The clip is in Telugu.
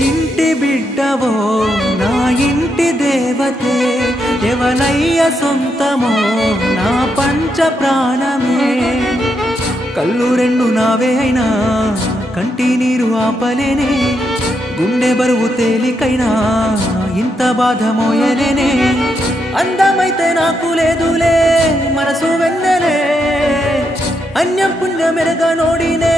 ఇంటి బిడ్డవో నా ఇంటి దేవతే ఎవలయ్య సొంతమో నా పంచ ప్రాణమే కళ్ళు రెండు నావే అయినా కంటి నీరు ఆపలేనే గుండె బరువు తేలికైనా ఇంత బాధ మోయలేనే అందమైతే నాకు లేదులే మనసు వెన్నెలే అన్యం పుణ్యమెరగ నోడినే